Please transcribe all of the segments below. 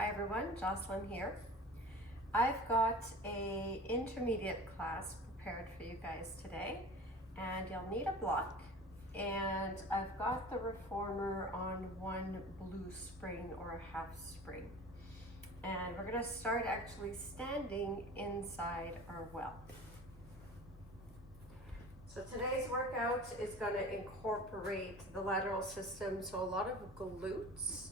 Hi everyone, Jocelyn here. I've got a intermediate class prepared for you guys today, and you'll need a block, and I've got the reformer on one blue spring or a half spring, and we're going to start actually standing inside our well. So today's workout is going to incorporate the lateral system, so a lot of glutes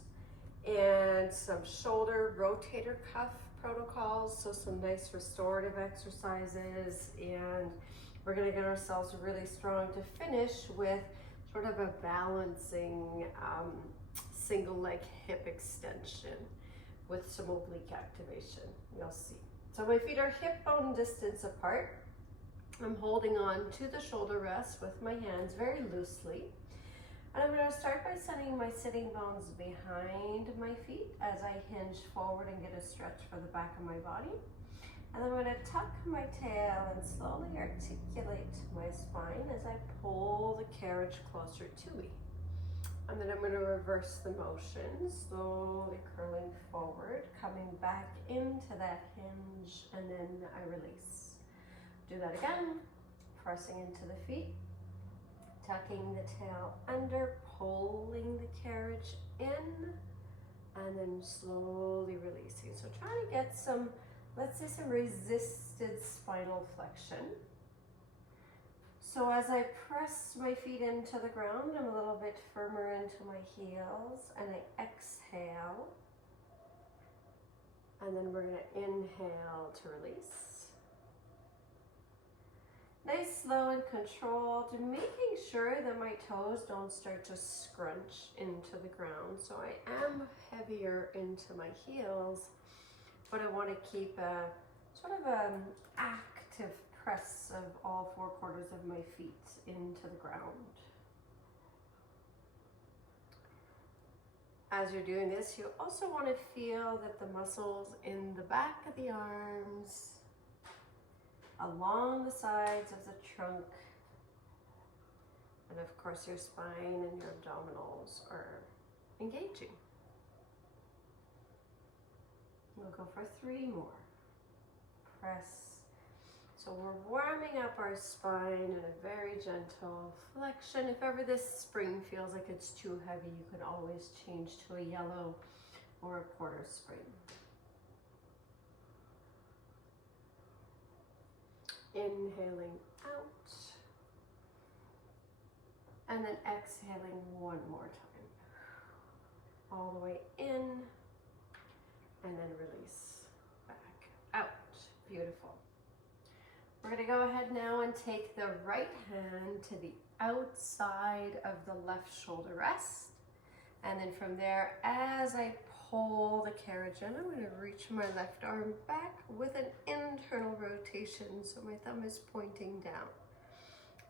and some shoulder rotator cuff protocols, so some nice restorative exercises, and we're going to get ourselves really strong to finish with sort of a balancing single leg hip extension with some oblique activation. You'll see. So my feet are hip bone distance apart. I'm holding on to the shoulder rest with my hands very loosely. And I'm going to start by sending my sitting bones behind my feet as I hinge forward and get a stretch for the back of my body. And I'm going to tuck my tail and slowly articulate my spine as I pull the carriage closer to me. And then I'm going to reverse the motion, slowly curling forward, coming back into that hinge, and then I release. Do that again, pressing into the feet, tucking the tail under, pulling the carriage in, and then slowly releasing. So trying to get some, let's say, some resisted spinal flexion. So as I press my feet into the ground, I'm a little bit firmer into my heels, and I exhale. And then we're going to inhale to release. Nice, slow and controlled, and making sure that my toes don't start to scrunch into the ground. So I am heavier into my heels, but I want to keep a sort of an active press of all 4 quarters of my feet into the ground. As you're doing this, you also want to feel that the muscles in the back of the arms, along the sides of the trunk, and of course your spine and your abdominals are engaging. We'll go for 3 more. Press. So we're warming up our spine in a very gentle flexion. If ever this spring feels like it's too heavy, you can always change to a yellow or a quarter spring. Inhaling out, and then exhaling one more time. All the way in, and then release back out. Beautiful. We're going to go ahead now and take the right hand to the outside of the left shoulder rest. And then from there, as I pull the carriage in, I'm going to reach my left arm back with an internal rotation, so my thumb is pointing down.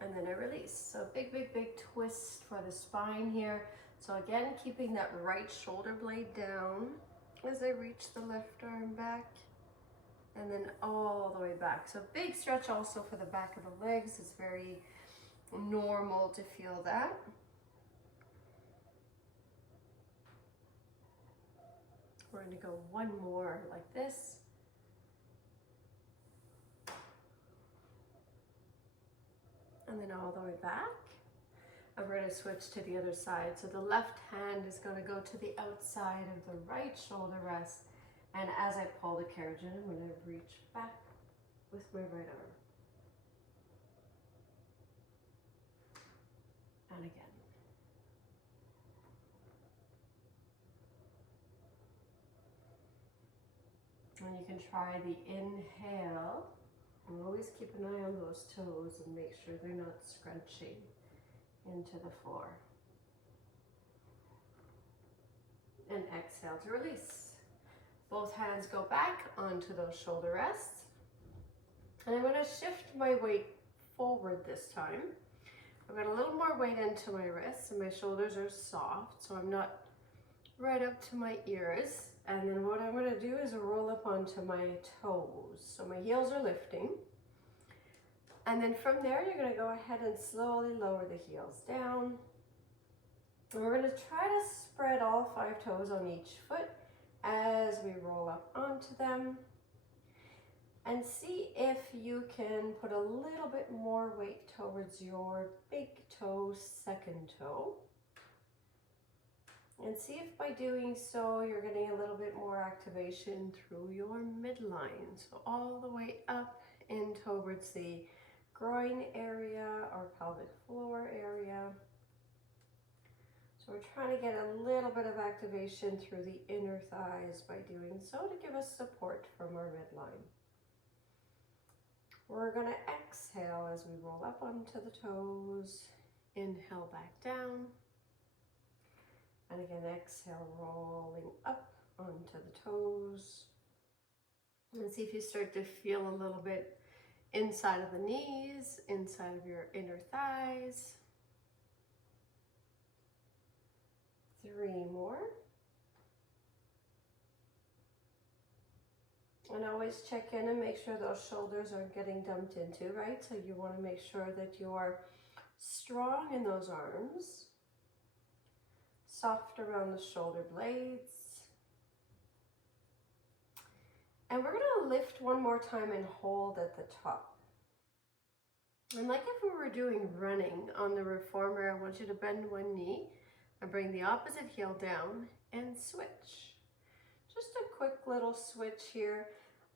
And then I release. So big, big, big twist for the spine here. So again, keeping that right shoulder blade down as I reach the left arm back, and then all the way back. So big stretch also for the back of the legs. It's very normal to feel that. We're going to go one more like this. And then all the way back. And we're going to switch to the other side. So the left hand is going to go to the outside of the right shoulder rest. And as I pull the carriage in, I'm going to reach back with my right arm. And again. And you can try the inhale, and always keep an eye on those toes and make sure they're not scrunching into the floor. And exhale to release. Both hands go back onto those shoulder rests. And I'm going to shift my weight forward this time. I've got a little more weight into my wrists, and my shoulders are soft, so I'm not right up to my ears. And then what I'm going to do is roll up onto my toes. So my heels are lifting. And then from there, you're going to go ahead and slowly lower the heels down. And we're going to try to spread all 5 toes on each foot as we roll up onto them. And see if you can put a little bit more weight towards your big toe, second toe. And see if by doing so, you're getting a little bit more activation through your midline. So all the way up in towards the groin area or pelvic floor area. So we're trying to get a little bit of activation through the inner thighs by doing so to give us support from our midline. We're going to exhale as we roll up onto the toes. Inhale back down. And again, exhale, rolling up onto the toes. And see if you start to feel a little bit inside of the knees, inside of your inner thighs. 3 more. And always check in and make sure those shoulders aren't getting dumped into, right? So you want to make sure that you are strong in those arms, soft around the shoulder blades. And we're going to lift one more time and hold at the top. And like if we were doing running on the reformer, I want you to bend one knee and bring the opposite heel down and switch. Just a quick little switch here.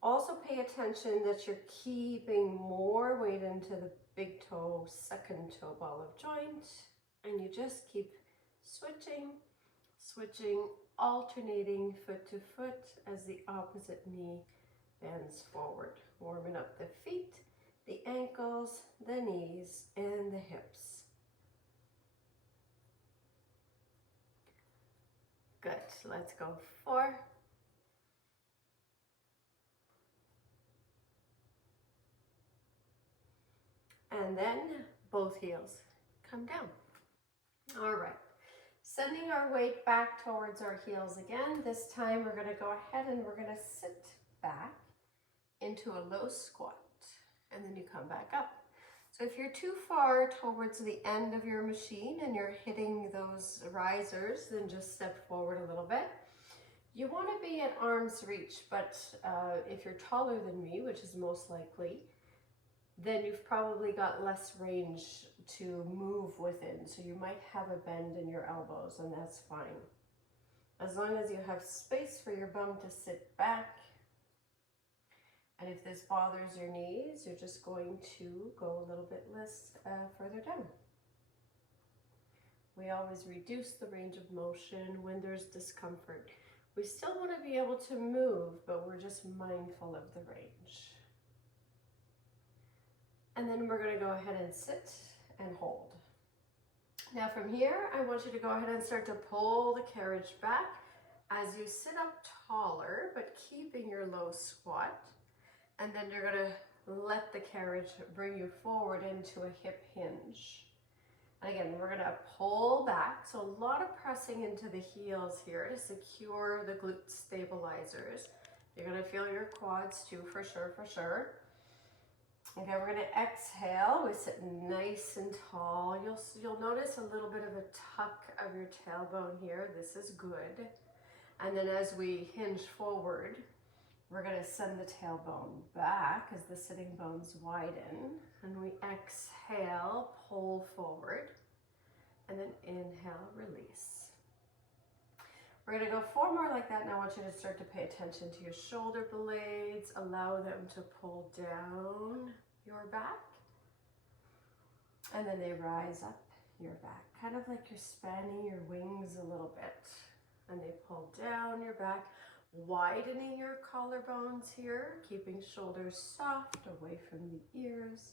Also pay attention that you're keeping more weight into the big toe, second toe ball of joint, and you just keep switching, alternating foot to foot as the opposite knee bends forward, warming up the feet, the ankles, the knees, and the hips. Good, let's go 4. And then both heels come down. All right, sending our weight back towards our heels again. This time we're gonna go ahead and we're gonna sit back into a low squat. And then you come back up. So if you're too far towards the end of your machine and you're hitting those risers, then just step forward a little bit. You want to be at arm's reach, but if you're taller than me, which is most likely, then you've probably got less range to move within. So you might have a bend in your elbows, and that's fine. As long as you have space for your bum to sit back. And if this bothers your knees, you're just going to go a little bit less further down. We always reduce the range of motion when there's discomfort. We still want to be able to move, but we're just mindful of the range. And then we're going to go ahead and sit and hold. Now from here, I want you to go ahead and start to pull the carriage back as you sit up taller, but keeping your low squat. And then you're going to let the carriage bring you forward into a hip hinge. And again, we're going to pull back. So a lot of pressing into the heels here to secure the glute stabilizers. You're going to feel your quads too, for sure. Okay, we're going to exhale. We sit nice and tall. You'll notice a little bit of a tuck of your tailbone here. This is good. And then as we hinge forward, we're going to send the tailbone back as the sitting bones widen. And we exhale, pull forward. And then inhale, release. We're going to go 4 more like that. Now I want you to start to pay attention to your shoulder blades. Allow them to pull down your back. And then they rise up your back. Kind of like you're spanning your wings a little bit. And they pull down your back, widening your collarbones here, keeping shoulders soft away from the ears.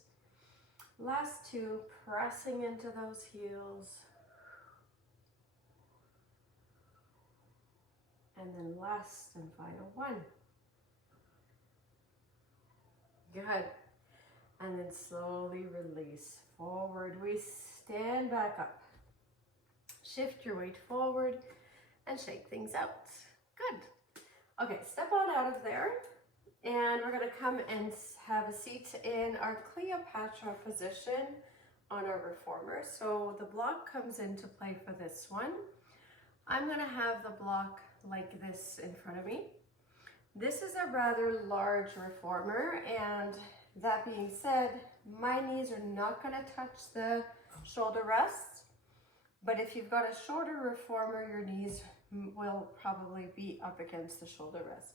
Last 2, pressing into those heels. And then last and final 1. Good. And then slowly release forward. We stand back up. Shift your weight forward and shake things out. Good. Okay, step on out of there. And we're going to come and have a seat in our Cleopatra position on our reformer. So the block comes into play for this one. I'm gonna have the block like this in front of me. This is a rather large reformer, and that being said, my knees are not gonna touch the shoulder rests, but if you've got a shorter reformer, your knees will probably be up against the shoulder rest.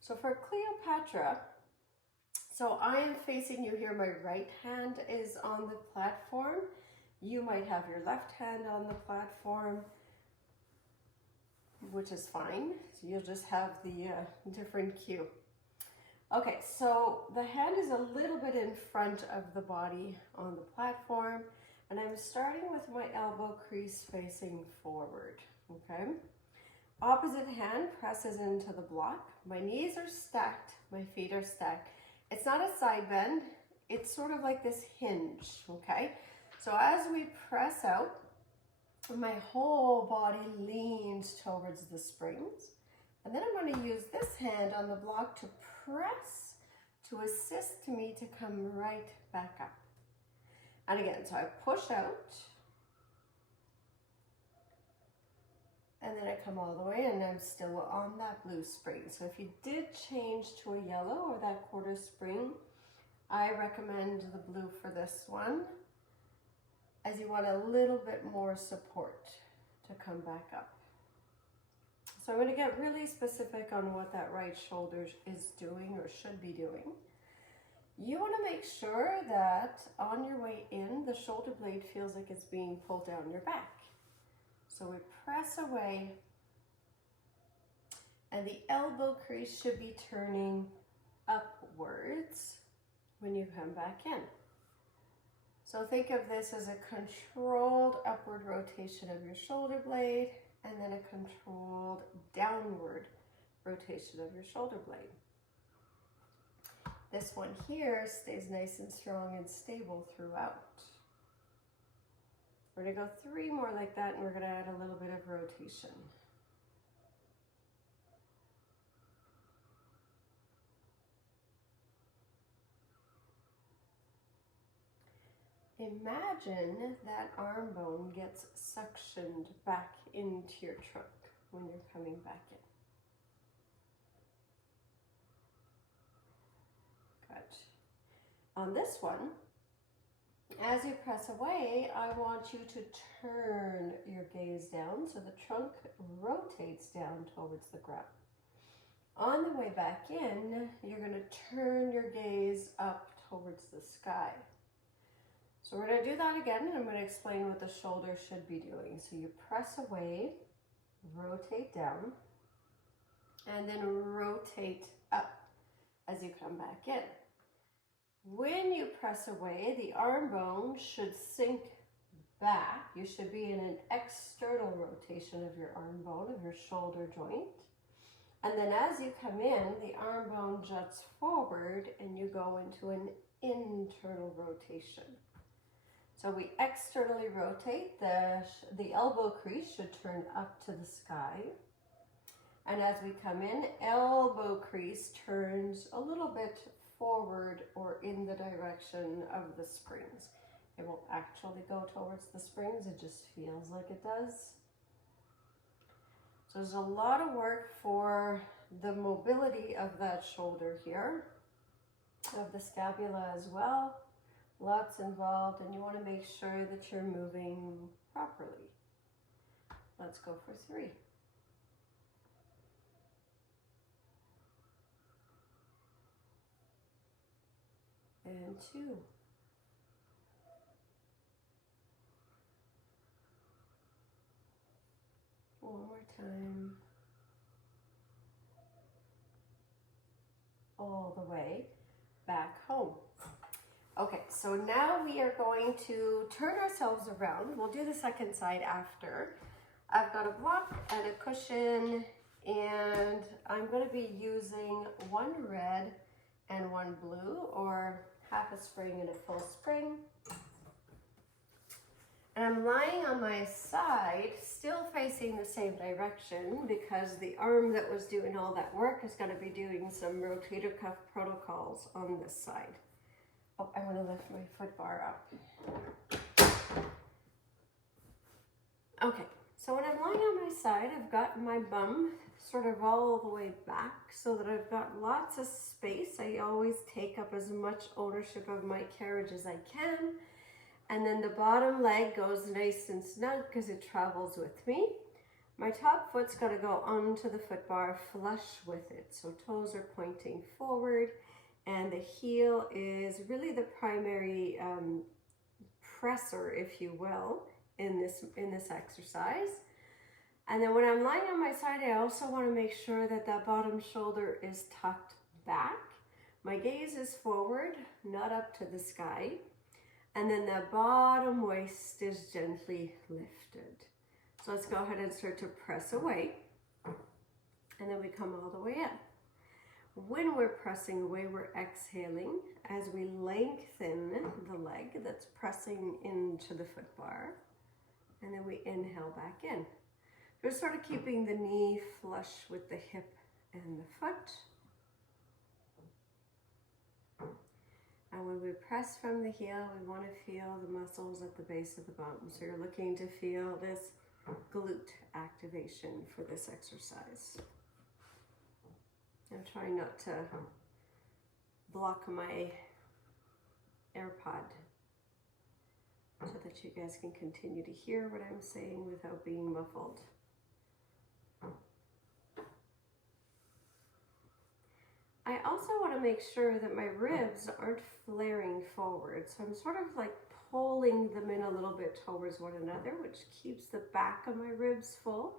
So for Cleopatra, so I am facing you here, my right hand is on the platform. You might have your left hand on the platform, which is fine. So you'll just have the different cue. Okay, so the hand is a little bit in front of the body on the platform, and I'm starting with my elbow crease facing forward, okay? Opposite hand presses into the block. My knees are stacked, my feet are stacked. It's not a side bend, it's sort of like this hinge, okay? So as we press out, my whole body leans towards the springs. And then I'm going to use this hand on the block to press to assist me to come right back up. And again, so I push out. And then I come all the way, and I'm still on that blue spring. So if you did change to a yellow or that quarter spring, I recommend the blue for this one, as you want a little bit more support to come back up. So I'm going to get really specific on what that right shoulder is doing or should be doing. You want to make sure that on your way in, the shoulder blade feels like it's being pulled down your back. So we press away, and the elbow crease should be turning upwards when you come back in. So think of this as a controlled upward rotation of your shoulder blade, and then a controlled downward rotation of your shoulder blade. This one here stays nice and strong and stable throughout. We're going to go 3 more like that, and we're going to add a little bit of rotation. Imagine that arm bone gets suctioned back into your trunk when you're coming back in. Good. On this one, as you press away, I want you to turn your gaze down so the trunk rotates down towards the ground. On the way back in, you're going to turn your gaze up towards the sky. So we're going to do that again, and I'm going to explain what the shoulder should be doing. So you press away, rotate down, and then rotate up as you come back in. When you press away, the arm bone should sink back. You should be in an external rotation of your arm bone, of your shoulder joint. And then as you come in, the arm bone juts forward and you go into an internal rotation. So we externally rotate, the elbow crease should turn up to the sky. And as we come in, elbow crease turns a little bit forward or in the direction of the springs. It won't actually go towards the springs, it just feels like it does. So there's a lot of work for the mobility of that shoulder here, of the scapula as well. Lots involved, and you want to make sure that you're moving properly. Let's go for 3. And 2. One more time. All the way back home. Okay, so now we are going to turn ourselves around. We'll do the second side after. I've got a block and a cushion, and I'm going to be using 1 red and 1 blue, or half a spring and a full spring. And I'm lying on my side, still facing the same direction, because the arm that was doing all that work is going to be doing some rotator cuff protocols on this side. Oh, I'm going to lift my foot bar up. Okay, So when I'm lying on my side, I've got my bum sort of all the way back so that I've got lots of space. I always take up as much ownership of my carriage as I can. And then the bottom leg goes nice and snug because it travels with me. My top foot's got to go onto the foot bar flush with it. So toes are pointing forward and the heel is really the primary presser, if you will, in this exercise. And then when I'm lying on my side, I also want to make sure that that bottom shoulder is tucked back. My gaze is forward, not up to the sky. And then the bottom waist is gently lifted. So let's go ahead and start to press away. And then we come all the way in. When we're pressing away, we're exhaling as we lengthen the leg that's pressing into the foot bar. And then we inhale back in. We're sort of keeping the knee flush with the hip and the foot. And when we press from the heel, we want to feel the muscles at the base of the bum. So you're looking to feel this glute activation for this exercise. I'm trying not to block my AirPod so that you guys can continue to hear what I'm saying without being muffled. I also want to make sure that my ribs aren't flaring forward. So I'm sort of like pulling them in a little bit towards one another, which keeps the back of my ribs full.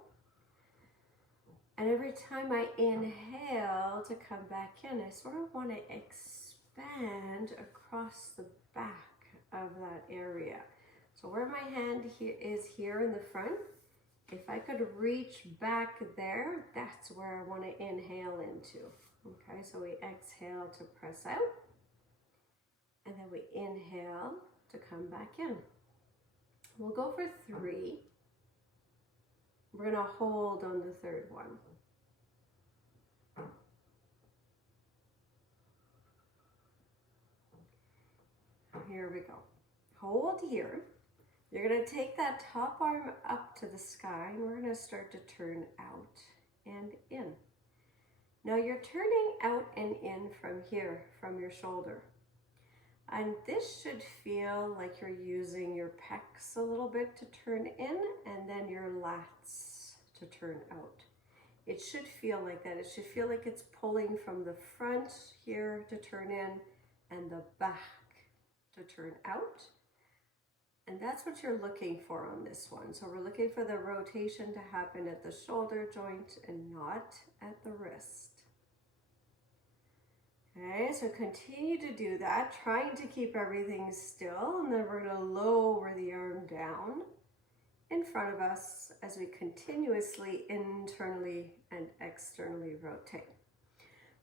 And every time I inhale to come back in, I sort of want to expand across the back of that area. So where my hand is here in the front, if I could reach back there, that's where I want to inhale into. Okay, so we exhale to press out, and then we inhale to come back in. We'll go for 3. We're going to hold on the third one. Here we go. Hold here. You're going to take that top arm up to the sky, and we're going to start to turn out and in. Now you're turning out and in from here, from your shoulder. And this should feel like you're using your pecs a little bit to turn in and then your lats to turn out. It should feel like that. It should feel like it's pulling from the front here to turn in and the back to turn out. And that's what you're looking for on this one. So we're looking for the rotation to happen at the shoulder joint and not at the wrist. Okay, so continue to do that, trying to keep everything still, and then we're going to lower the arm down in front of us as we continuously internally and externally rotate.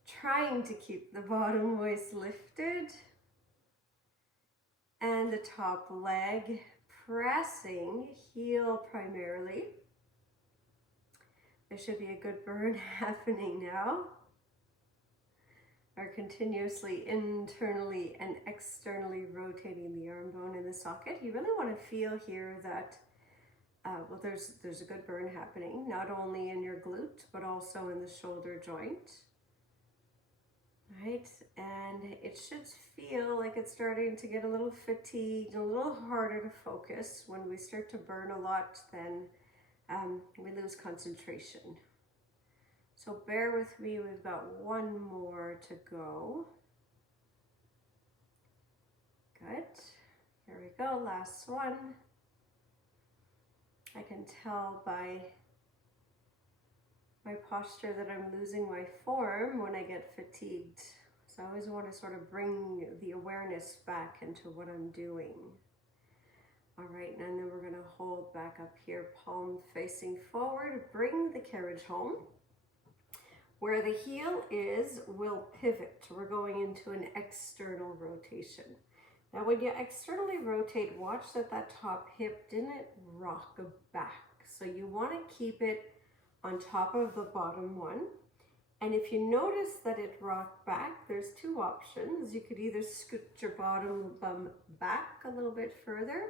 Trying to keep the bottom waist lifted and the top leg pressing, heel primarily. There should be a good burn happening now. Are continuously internally and externally rotating the arm bone in the socket. You really want to feel here that well, there's a good burn happening, not only in your glute, but also in the shoulder joint. Right, and it should feel like it's starting to get a little fatigued, a little harder to focus. When we start to burn a lot, then we lose concentration. So bear with me, we've got one more to go. Good, here we go, last one. I can tell by my posture that I'm losing my form when I get fatigued. So I always want to sort of bring the awareness back into what I'm doing. All right, and then we're going to hold back up here, palm facing forward, bring the carriage home. Where the heel is, we'll pivot. We're going into an external rotation. Now when you externally rotate, watch that that top hip didn't rock back. So you want to keep it on top of the bottom one. And if you notice that it rocked back, there's 2 options. You could either scoot your bottom bum back a little bit further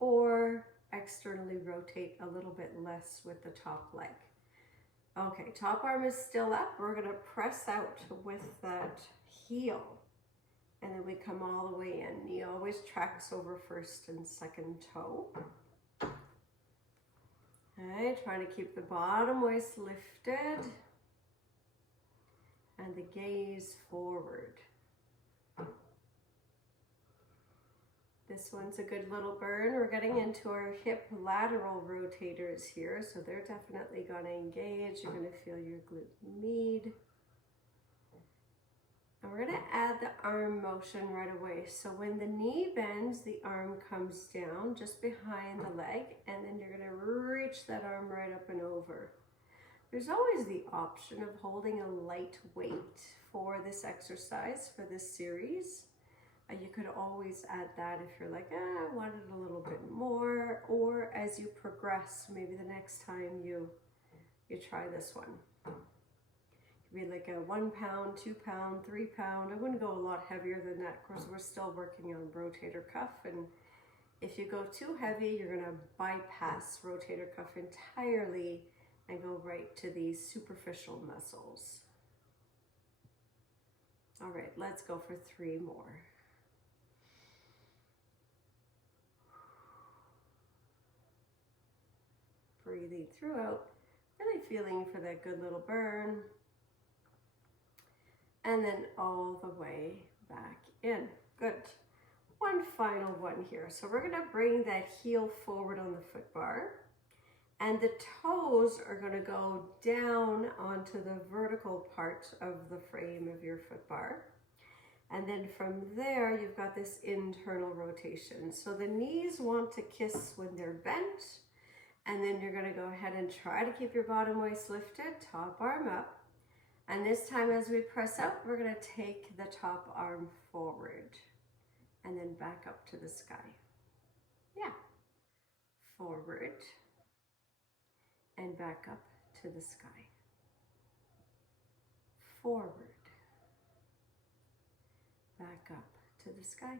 or externally rotate a little bit less with the top leg. Okay, top arm is still up. We're gonna press out with that heel. And then we come all the way in. Knee always tracks over first and second toe. Okay, trying to keep the bottom waist lifted. And the gaze forward. This one's a good little burn. We're getting into our hip lateral rotators here, so they're definitely going to engage. You're going to feel your glute med. And we're going to add the arm motion right away. So when the knee bends, the arm comes down just behind the leg, and then you're going to reach that arm right up and over. There's always the option of holding a light weight for this exercise, for this series. You could always add that if you're like, I want it a little bit more, or as you progress, maybe the next time you try this one. It could be like a 1 pound, 2 pound, 3 pound. I wouldn't go a lot heavier than that. Of course, we're still working on rotator cuff, and if you go too heavy, you're gonna bypass rotator cuff entirely and go right to these superficial muscles. All right, let's go for 3 more. Breathing throughout, really feeling for that good little burn. And then all the way back in. Good. One final one here. So we're gonna bring that heel forward on the foot bar. And the toes are going to go down onto the vertical part of the frame of your foot bar. And then from there, you've got this internal rotation. So the knees want to kiss when they're bent. And then you're going to go ahead and try to keep your bottom waist lifted, top arm up. And this time as we press out, we're going to take the top arm forward and then back up to the sky. Yeah. Forward. And back up to the sky. Forward. Back up to the sky.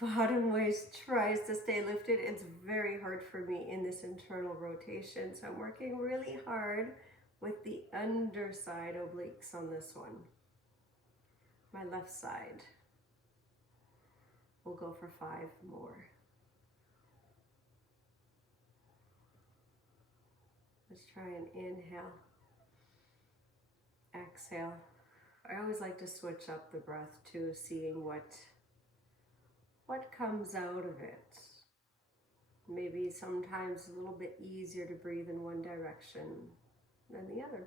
Bottom waist tries to stay lifted. It's very hard for me in this internal rotation, so I'm working really hard with the underside obliques on this one. My left side. We'll go for 5 more. Let's try and inhale, exhale. I always like to switch up the breath too, seeing what comes out of it. Maybe sometimes a little bit easier to breathe in one direction than the other.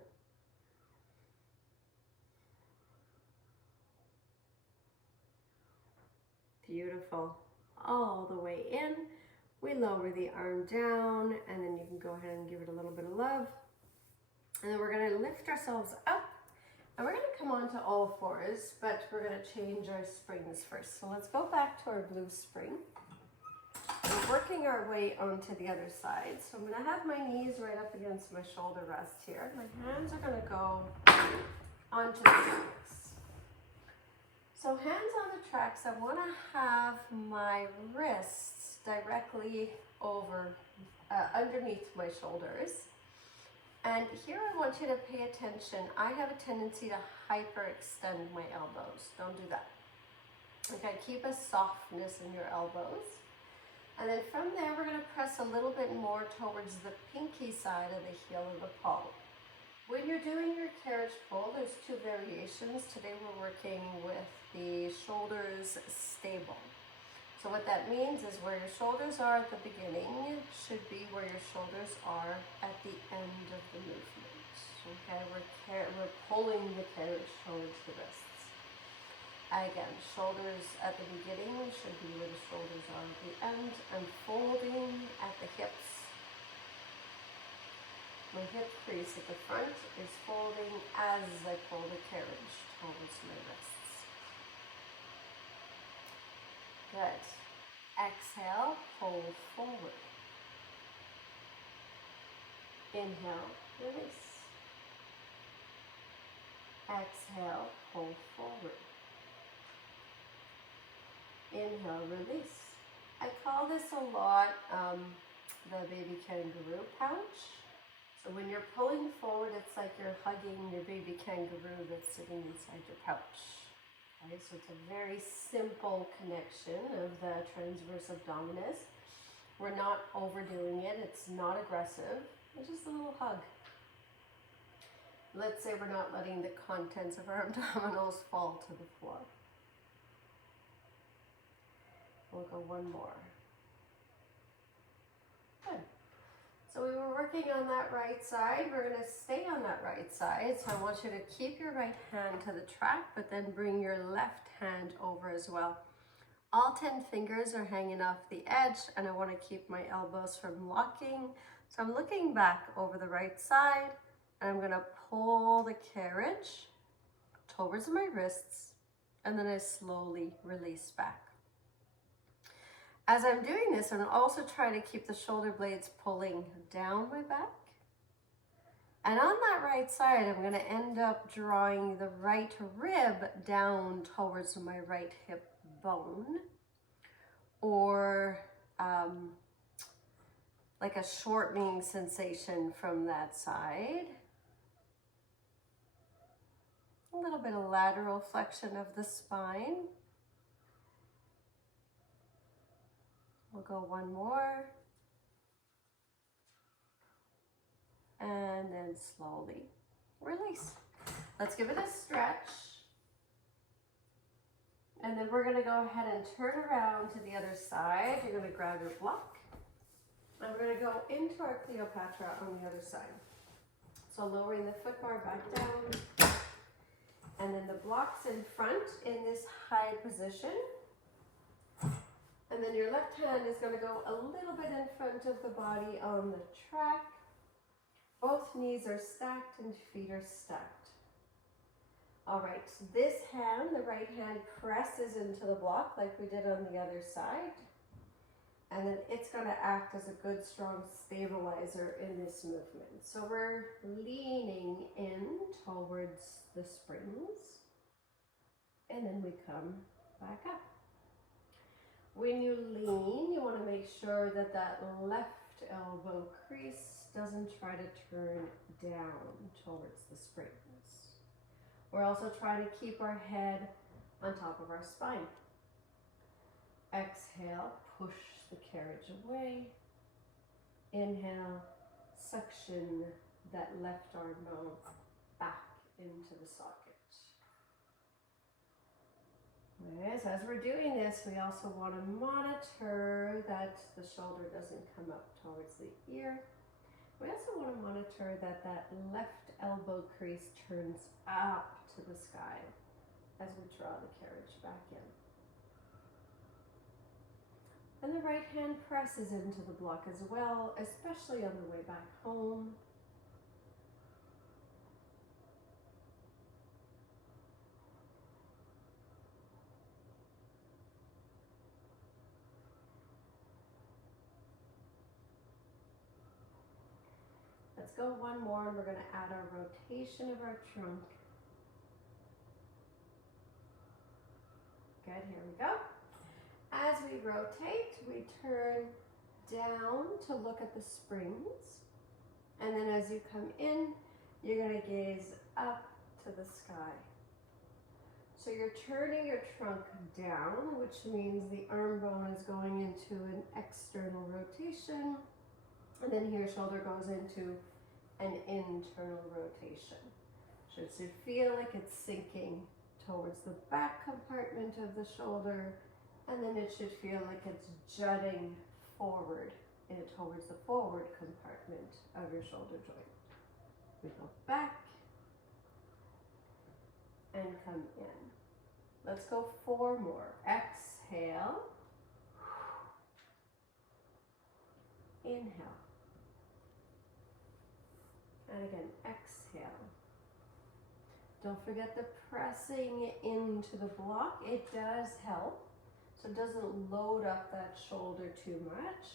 Beautiful. All the way in. We lower the arm down, and then you can go ahead and give it a little bit of love. And then we're going to lift ourselves up, and we're going to come onto all fours, but we're going to change our springs first. So let's go back to our blue spring. We're working our way onto the other side. So I'm going to have my knees right up against my shoulder rest here. My hands are going to go onto the tracks. So hands on the tracks, I want to have my wrists directly over, underneath my shoulders. And here I want you to pay attention. I have a tendency to hyperextend my elbows. Don't do that. Okay, keep a softness in your elbows. And then from there, we're going to press a little bit more towards the pinky side of the heel of the palm. When you're doing your carriage pull, there's 2 variations. Today we're working with the shoulders stable. So what that means is where your shoulders are at the beginning should be where your shoulders are at the end of the movement. Okay, we're pulling the carriage towards the wrists. Again, shoulders at the beginning should be where the shoulders are at the end, and folding at the hips. My hip crease at the front is folding as I pull the carriage towards my wrists. Good. Exhale, pull forward. Inhale, release. Exhale, pull forward. Inhale, release. I call this a lot the baby kangaroo pouch. So when you're pulling forward, it's like you're hugging your baby kangaroo that's sitting inside your pouch. Okay, so it's a very simple connection of the transverse abdominis. We're not overdoing it. It's not aggressive. It's just a little hug. Let's say we're not letting the contents of our abdominals fall to the floor. We'll go one more. Good. So we were working on that right side. We're going to stay on that right side. So I want you to keep your right hand to the track, but then bring your left hand over as well. All 10 fingers are hanging off the edge, and I want to keep my elbows from locking. So I'm looking back over the right side, and I'm going to pull the carriage towards my wrists, and then I slowly release back. As I'm doing this, I'm also trying to keep the shoulder blades pulling down my back. And on that right side, I'm going to end up drawing the right rib down towards my right hip bone, or like a shortening sensation from that side. A little bit of lateral flexion of the spine. We'll go one more. And then slowly release. Let's give it a stretch. And then we're going to go ahead and turn around to the other side. You're going to grab your block. And we're going to go into our Cleopatra on the other side. So lowering the foot bar back down. And then the block's in front in this high position. And then your left hand is going to go a little bit in front of the body on the track. Both knees are stacked and feet are stacked. All right, this hand, the right hand, presses into the block like we did on the other side. And then it's going to act as a good, strong stabilizer in this movement. So we're leaning in towards the springs. And then we come back up. When you lean, you want to make sure that that left elbow crease doesn't try to turn down towards the springs. We're also trying to keep our head on top of our spine. Exhale, push the carriage away. Inhale, suction that left arm bone back into the socket. Okay, so as we're doing this, we also want to monitor that the shoulder doesn't come up towards the ear. We also want to monitor that that left elbow crease turns up to the sky as we draw the carriage back in. And the right hand presses into the block as well, especially on the way back home. Let's go one more, and we're going to add our rotation of our trunk. Good, here we go. As we rotate, we turn down to look at the springs. And then as you come in, you're going to gaze up to the sky. So you're turning your trunk down, which means the arm bone is going into an external rotation. And then here, shoulder goes into an internal rotation. Should feel like it's sinking towards the back compartment of the shoulder, and then it should feel like it's jutting forward towards the forward compartment of your shoulder joint. We go back and come in. Let's go 4 more. Exhale. Inhale. And again, exhale. Don't forget the pressing into the block. It does help. So it doesn't load up that shoulder too much.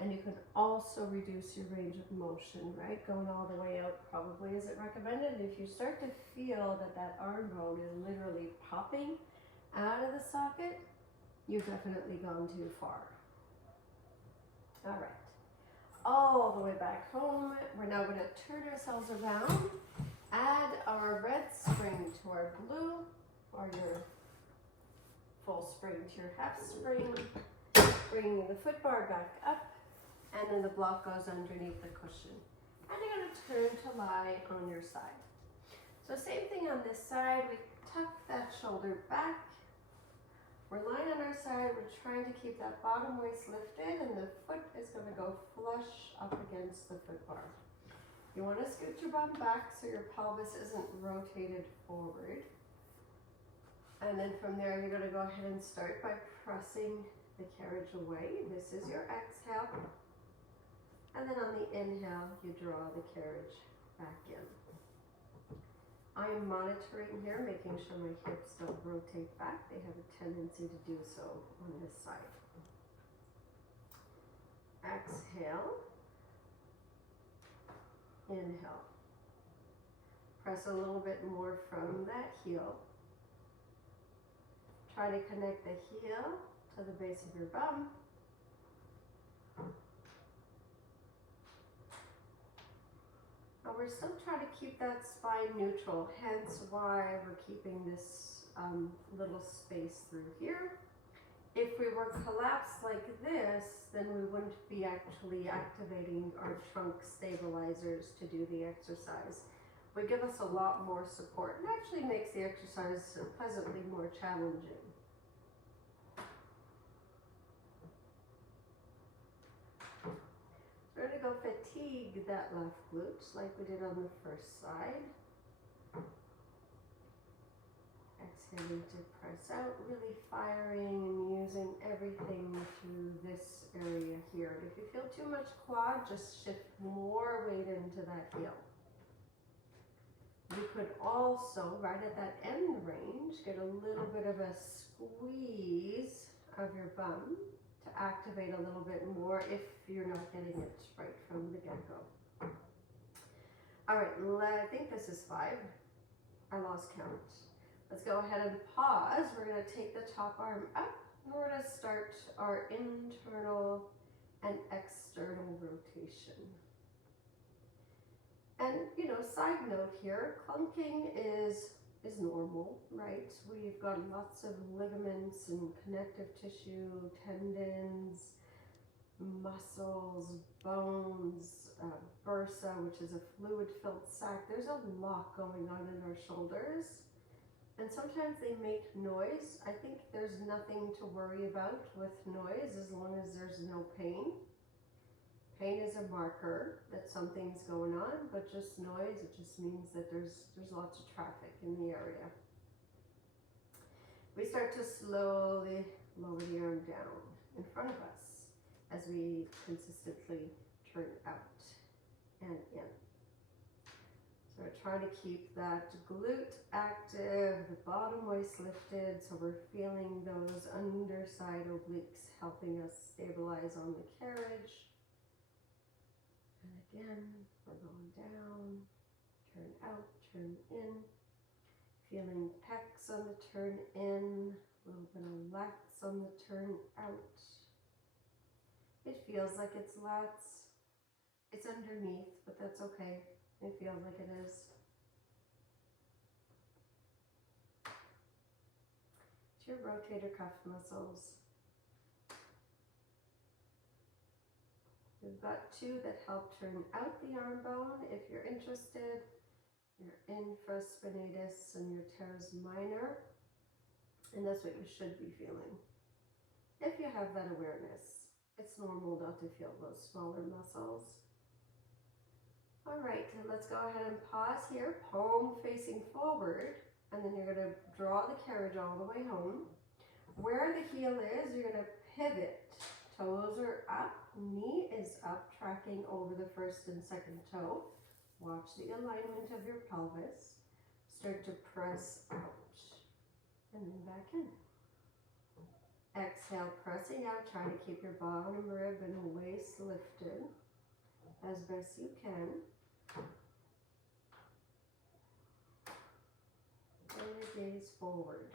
And you can also reduce your range of motion, right? Going all the way out probably isn't recommended. If you start to feel that that arm bone is literally popping out of the socket, you've definitely gone too far. All right. All the way back home. We're now going to turn ourselves around. Add our red spring to our blue, or your full spring to your half spring. Bringing the foot bar back up, and then the block goes underneath the cushion. And you're going to turn to lie on your side. So same thing on this side. We tuck that shoulder back. We're lying on our side. We're trying to keep that bottom waist lifted, and the foot is going to go flush up against the foot bar. You want to scoot your bum back so your pelvis isn't rotated forward. And then from there, you're going to go ahead and start by pressing the carriage away. This is your exhale. And then on the inhale, you draw the carriage back in. I am monitoring here, making sure my hips don't rotate back. They have a tendency to do so on this side. Exhale. Inhale. Press a little bit more from that heel. Try to connect the heel to the base of your bum. And we're still trying to keep that spine neutral, hence why we're keeping this little space through here. If we were collapsed like this, then we wouldn't be actually activating our trunk stabilizers to do the exercise. Would give us a lot more support and actually makes the exercise pleasantly more challenging. We're going to go fatigue that left glute like we did on the first side. Exhaling to press out, really firing and using everything through this area here. And if you feel too much quad, just shift more weight into that heel. You could also, right at that end range, get a little bit of a squeeze of your bum to activate a little bit more if you're not getting it right from the get-go. All right, I think this is 5. I lost count. Let's go ahead and pause. We're going to take the top arm up, and we're going to start our internal and external rotation. And, side note here, clunking is normal, right? We've got lots of ligaments and connective tissue, tendons, muscles, bones, bursa, which is a fluid-filled sac. There's a lot going on in our shoulders. And sometimes they make noise. I think there's nothing to worry about with noise as long as there's no pain. Pain is a marker that something's going on, but just noise, it just means that there's lots of traffic in the area. We start to slowly lower the arm down in front of us as we consistently turn out and in. So we're trying to keep that glute active, the bottom waist lifted, so we're feeling those underside obliques helping us stabilize on the carriage. And again, we're going down, turn out, turn in, feeling pecs on the turn in, a little bit of lats on the turn out. It feels like it's lats. It's underneath, but that's okay. It feels like it is. It's your rotator cuff muscles. We've got 2 that help turn out the arm bone. If you're interested, your infraspinatus and your teres minor. And that's what you should be feeling. If you have that awareness, it's normal not to feel those smaller muscles. All right, let's go ahead and pause here, palm facing forward, and then you're going to draw the carriage all the way home. Where the heel is, you're going to pivot. Toes are up, knee is up, tracking over the first and second toe. Watch the alignment of your pelvis. Start to press out, and then back in. Exhale, pressing out, trying to keep your bottom rib and waist lifted as best you can. And your gaze forward.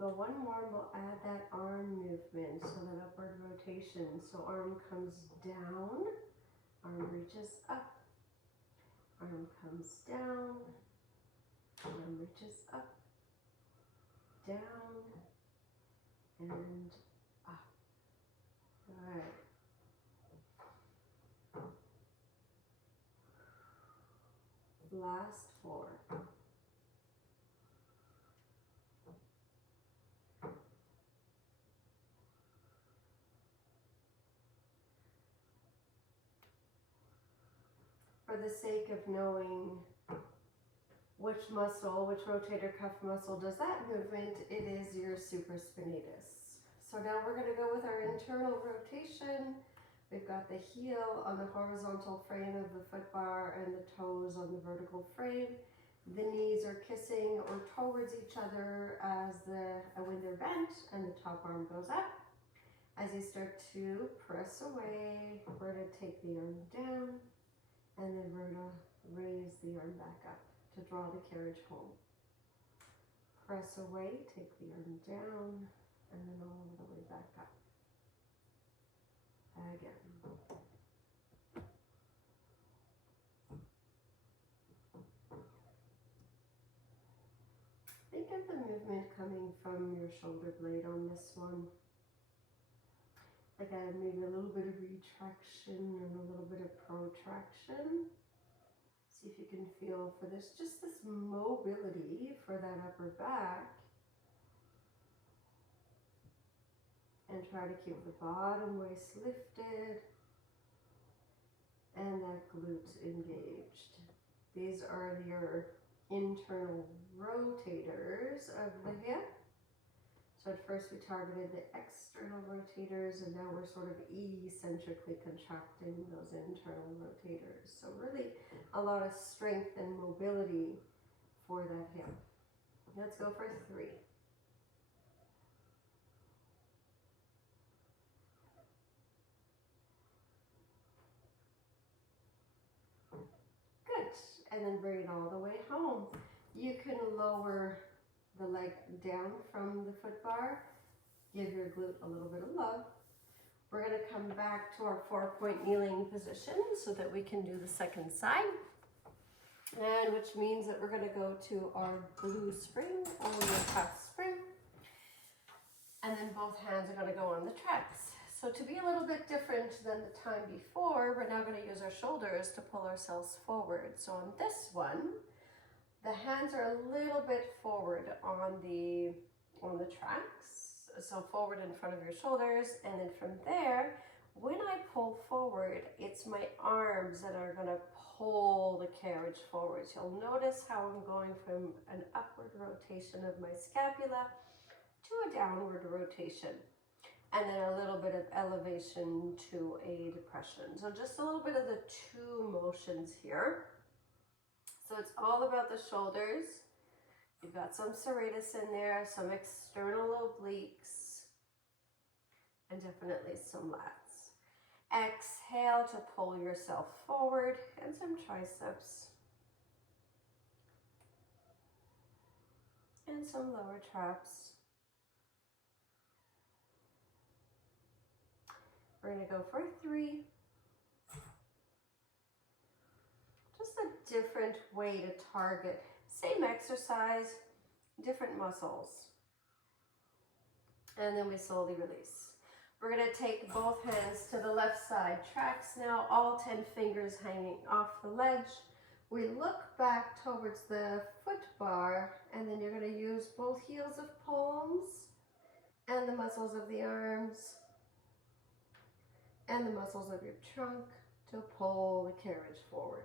We'll go one more and we'll add that arm movement, so that upward rotation. So arm comes down, arm reaches up, arm comes down, arm reaches up, down, and up. Good. Last 4. For the sake of knowing which muscle, which rotator cuff muscle does that movement, it is your supraspinatus. So now we're going to go with our internal rotation. We've got the heel on the horizontal frame of the foot bar and the toes on the vertical frame. The knees are kissing or towards each other as when they're bent, and the top arm goes up. As you start to press away, we're going to take the arm down, and then we're going to raise the arm back up to draw the carriage home. Press away, take the arm down, and then all the way back up. Again. Think of the movement coming from your shoulder blade on this one. Like maybe a little bit of retraction and a little bit of protraction. See if you can feel for this, just this mobility for that upper back. And try to keep the bottom waist lifted and that glute engaged. These are your internal rotators of the hip. So at first we targeted the external rotators, and now we're sort of eccentrically contracting those internal rotators. So really a lot of strength and mobility for that hip. Let's go for 3. Good, and then bring it all the way home. You can lower the leg down from the foot bar. Give your glute a little bit of love. We're going to come back to our 4-point kneeling position so that we can do the second side. And which means that we're going to go to our blue spring or your cuff spring. And then both hands are going to go on the tracks. So to be a little bit different than the time before, we're now going to use our shoulders to pull ourselves forward. So on this one, the hands are a little bit forward on the tracks. So forward in front of your shoulders, and then from there, when I pull forward, it's my arms that are going to pull the carriage forward. So you'll notice how I'm going from an upward rotation of my scapula to a downward rotation, and then a little bit of elevation to a depression. So just a little bit of the 2 motions here. So it's all about the shoulders. You've got some serratus in there, some external obliques, and definitely some lats. Exhale to pull yourself forward, and some triceps. And some lower traps. We're going to go for 3. Just a different way to target. Same exercise, different muscles. And then we slowly release. We're going to take both hands to the left side tracks now, all 10 fingers hanging off the ledge. We look back towards the foot bar, and then you're going to use both heels of palms and the muscles of the arms and the muscles of your trunk to pull the carriage forward.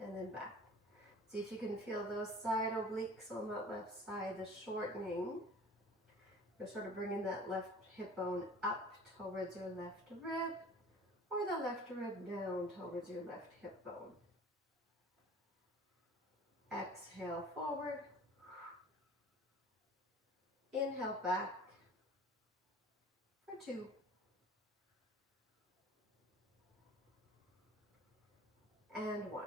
And then back. See if you can feel those side obliques on that left side, the shortening. You're sort of bringing that left hip bone up towards your left rib, or the left rib down towards your left hip bone. Exhale forward. Inhale back for 2. And 1.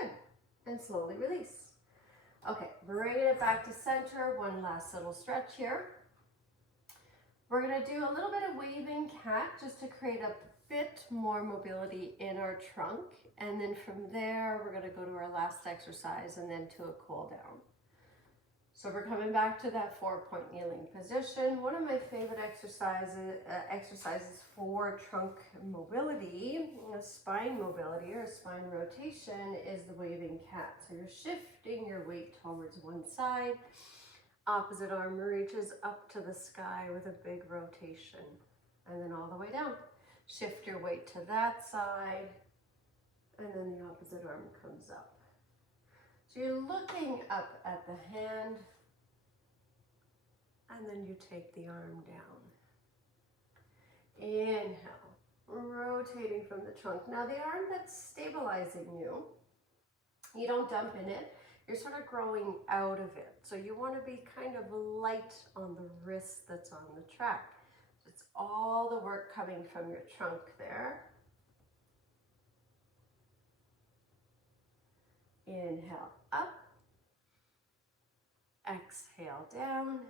Good. And slowly release. Okay, bringing it back to center. One last little stretch here. We're gonna do a little bit of waving cat just to create a bit more mobility in our trunk. And then from there, we're gonna go to our last exercise and then to a cool down. So we're coming back to that 4-point kneeling position. One of my favorite exercises for trunk mobility, spine mobility or spine rotation, is the waving cat. So you're shifting your weight towards one side. Opposite arm reaches up to the sky with a big rotation. And then all the way down. Shift your weight to that side. And then the opposite arm comes up. So you're looking up at the hand, and then you take the arm down. Inhale, rotating from the trunk. Now the arm that's stabilizing you, you don't dump in it, you're sort of growing out of it. So you want to be kind of light on the wrist that's on the track. So it's all the work coming from your trunk there. Inhale up, exhale down,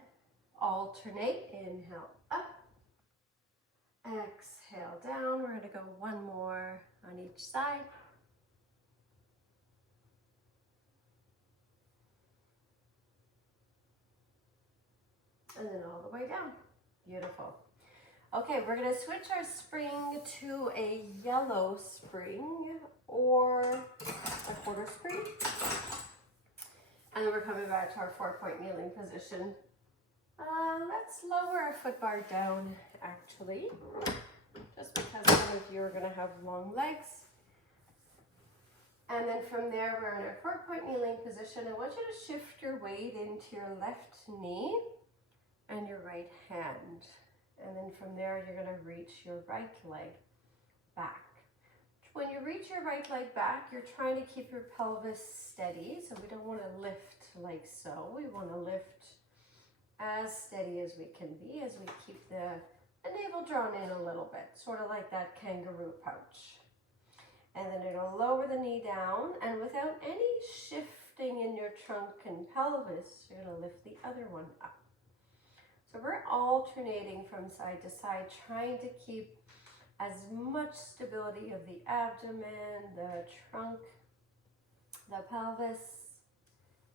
alternate, inhale up, exhale down. We're going to go one more on each side. And then all the way down. Beautiful. Okay, we're going to switch our spring to a yellow spring or a quarter spring. And then we're coming back to our 4-point kneeling position. Let's lower our foot bar down, actually, just because some of you are going to have long legs. And then from there, we're in our 4-point kneeling position. I want you to shift your weight into your left knee and your right hand. And then from there, you're going to reach your right leg back. When you reach your right leg back, you're trying to keep your pelvis steady. So we don't want to lift like so. We want to lift as steady as we can be as we keep the navel drawn in a little bit, sort of like that kangaroo pouch. And then it'll lower the knee down, and without any shifting in your trunk and pelvis, you're going to lift the other one up. So we're alternating from side to side, trying to keep as much stability of the abdomen, the trunk, the pelvis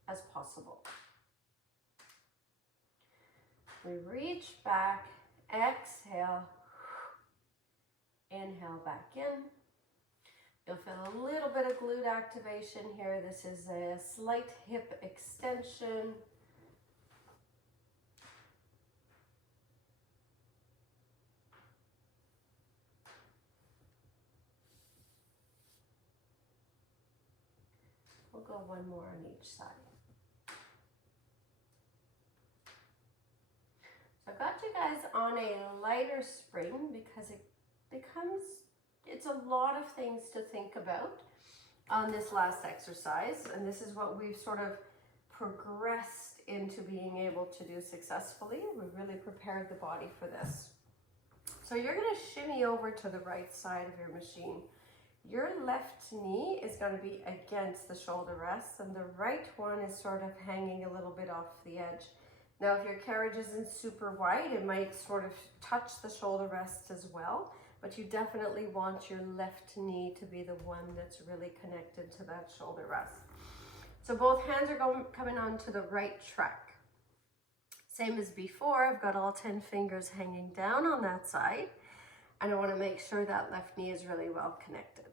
as possible. We reach back, exhale, inhale back in. You'll feel a little bit of glute activation here. This is a slight hip extension. We'll go one more on each side. So I've got you guys on a lighter spring because it's a lot of things to think about on this last exercise. And this is what we've sort of progressed into being able to do successfully. We've really prepared the body for this. So you're going to shimmy over to the right side of your machine. Your left knee is going to be against the shoulder rest, and the right one is sort of hanging a little bit off the edge. Now, if your carriage isn't super wide, it might sort of touch the shoulder rest as well, but you definitely want your left knee to be the one that's really connected to that shoulder rest. So both hands are coming onto the right track. Same as before, I've got all 10 fingers hanging down on that side. And I want to make sure that left knee is really well connected.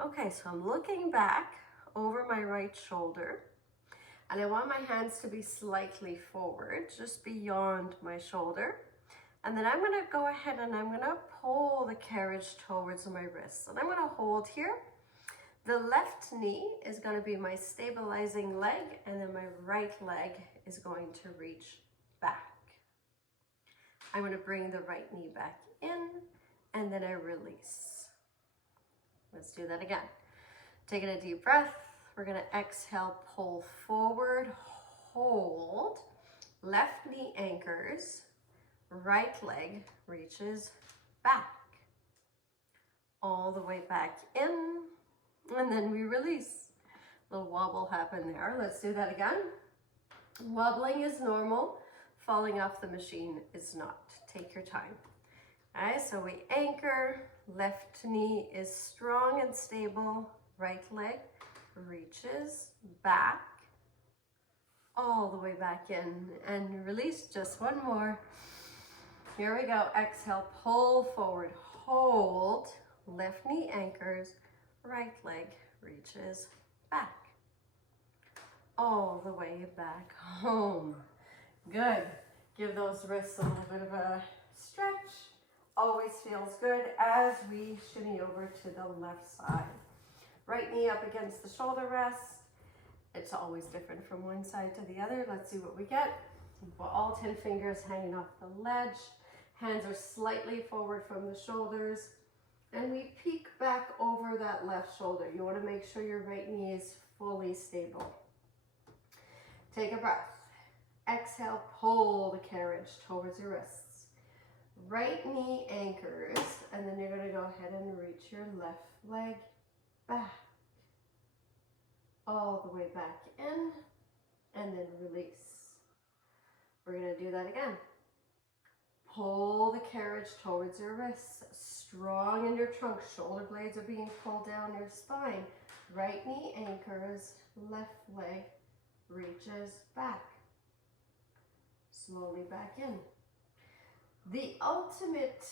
Okay, so I'm looking back over my right shoulder, and I want my hands to be slightly forward, just beyond my shoulder. And then I'm going to go ahead and I'm going to pull the carriage towards my wrist. And I'm going to hold here. The left knee is going to be my stabilizing leg, and then my right leg is going to reach back. I'm going to bring the right knee back in, and then I release. Let's do that again. Taking a deep breath. We're going to exhale, pull forward, hold. Left knee anchors. Right leg reaches back. All the way back in. And then we release. A little wobble happened there. Let's do that again. Wobbling is normal. Falling off the machine is not. Take your time. All right, so we anchor. Left knee is strong and stable. Right leg reaches back, all the way back in, and release. Just one more. Here we go. Exhale, pull forward, hold. Left knee anchors, right leg reaches back, all the way back home. Good. Give those wrists a little bit of a stretch. Always feels good as we shimmy over to the left side. Right knee up against the shoulder rest. It's always different from one side to the other. Let's see what we get. All 10 fingers hanging off the ledge. Hands are slightly forward from the shoulders. And we peek back over that left shoulder. You want to make sure your right knee is fully stable. Take a breath. Exhale, pull the carriage towards your wrists. Right knee anchors, and then you're going to go ahead and reach your left leg back. All the way back in, and then release. We're going to do that again. Pull the carriage towards your wrists. Strong in your trunk. Shoulder blades are being pulled down your spine. Right knee anchors, left leg reaches back. Slowly back in. The ultimate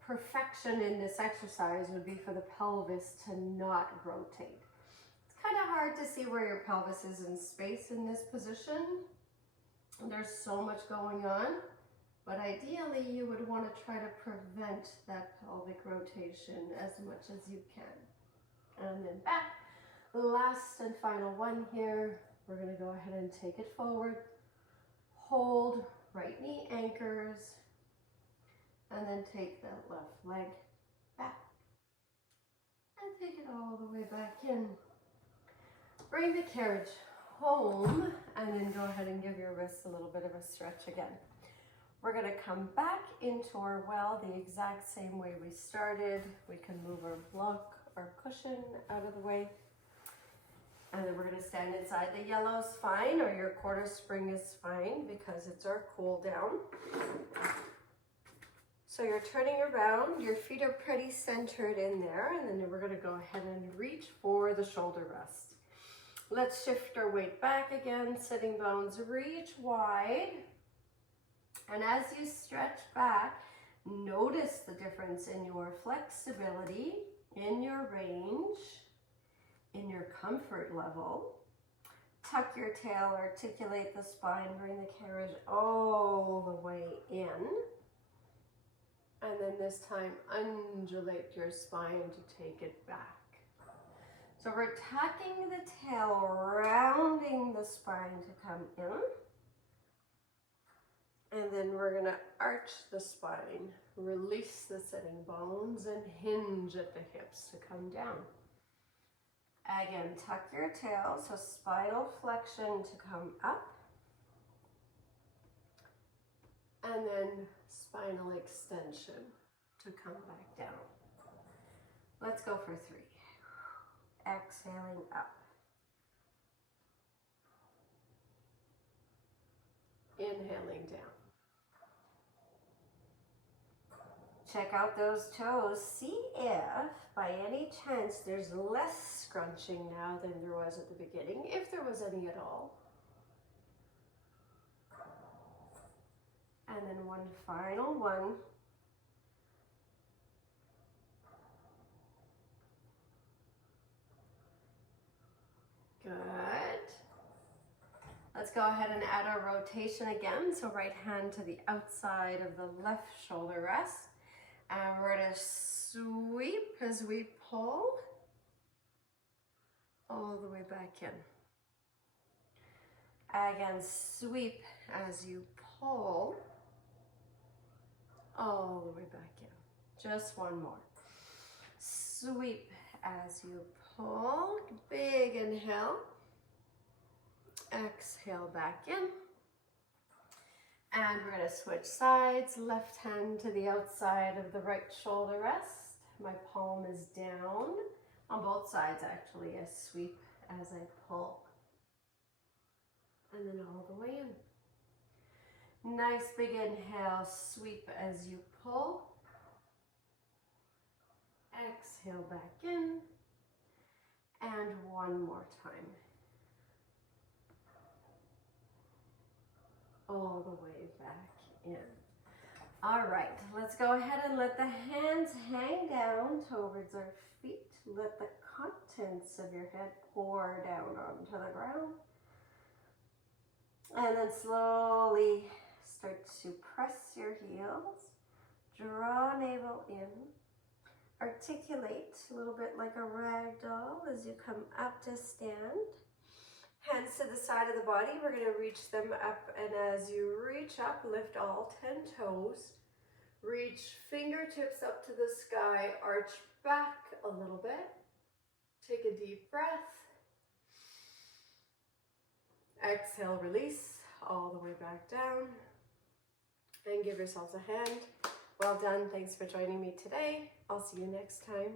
perfection in this exercise would be for the pelvis to not rotate. It's kind of hard to see where your pelvis is in space in this position. There's so much going on, but ideally you would want to try to prevent that pelvic rotation as much as you can. And then back. Last and final one here. We're going to go ahead and take it forward. Hold, right knee anchors, and then take that left leg back. And take it all the way back in. Bring the carriage home, and then go ahead and give your wrists a little bit of a stretch again. We're going to come back into our well the exact same way we started. We can move our block, our cushion out of the way. And then we're going to stand inside. The yellow's fine, or your quarter spring is fine because it's our cool down. So you're turning around, your feet are pretty centered in there, and then we're going to go ahead and reach for the shoulder rest. Let's shift our weight back again, sitting bones reach wide. And as you stretch back, notice the difference in your flexibility, in your range, in your comfort level. Tuck your tail, articulate the spine, bring the carriage all the way in. And then this time, undulate your spine to take it back. So we're tucking the tail, rounding the spine to come in. And then we're gonna arch the spine, release the sitting bones, and hinge at the hips to come down. Again, tuck your tail, so spinal flexion to come up. And then spinal extension to come back down. Let's go for 3. Exhaling up. Inhaling down. Check out those toes. See if by any chance there's less scrunching now than there was at the beginning, if there was any at all. And then one final one. Good. Let's go ahead and add our rotation again. So right hand to the outside of the left shoulder rest. And we're going to sweep as we pull all the way back in. Again, sweep as you pull all the way back in. Just one more. Sweep as you pull. Big inhale. Exhale back in. And we're going to switch sides. Left hand to the outside of the right shoulder rest. My palm is down. On both sides, actually, I sweep as I pull. and then all the way in. Nice big inhale, sweep as you pull. Exhale back in, and one more time. All the way back in. All right, let's go ahead and let the hands hang down towards our feet. Let the contents of your head pour down onto the ground. And then slowly start to press your heels. Draw navel in. Articulate a little bit like a rag doll as you come up to stand. Hands to the side of the body. We're going to reach them up, and as you reach up, lift all 10 toes. Reach fingertips up to the sky. Arch back a little bit. Take a deep breath. Exhale, release all the way back down. And give yourselves a hand. Well done. Thanks for joining me today. I'll see you next time.